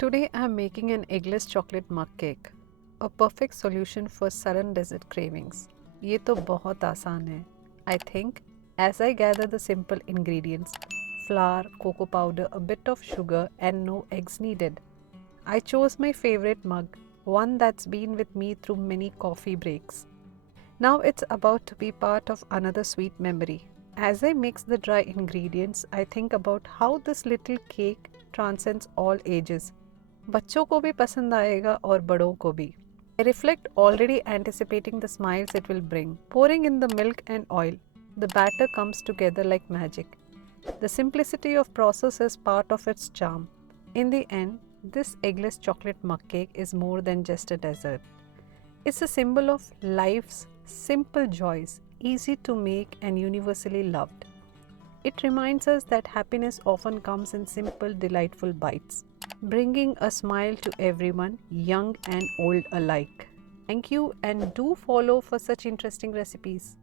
Today I am making an eggless chocolate mug cake, a perfect solution for sudden dessert cravings. ये तो बहुत आसान है. I think as I gather the simple ingredients, flour, cocoa powder, a bit of sugar and no eggs needed. I chose my favorite mug, one that's been with me through many coffee breaks. Now it's about to be part of another sweet memory. As I mix the dry ingredients, I think about how this little cake transcends all ages. बच्चों को भी पसंद आएगा और बड़ों को भी. I reflect already anticipating the smiles it will bring. Pouring in the milk and oil, the batter comes together like magic. The simplicity of process is part of its charm. In the end, this eggless chocolate mug cake is more than just a dessert. It's a symbol of life's simple joys, easy to make and universally loved. It reminds us that happiness often comes in simple, delightful bites, bringing a smile to everyone, young and old alike. Thank you, and do follow for such interesting recipes.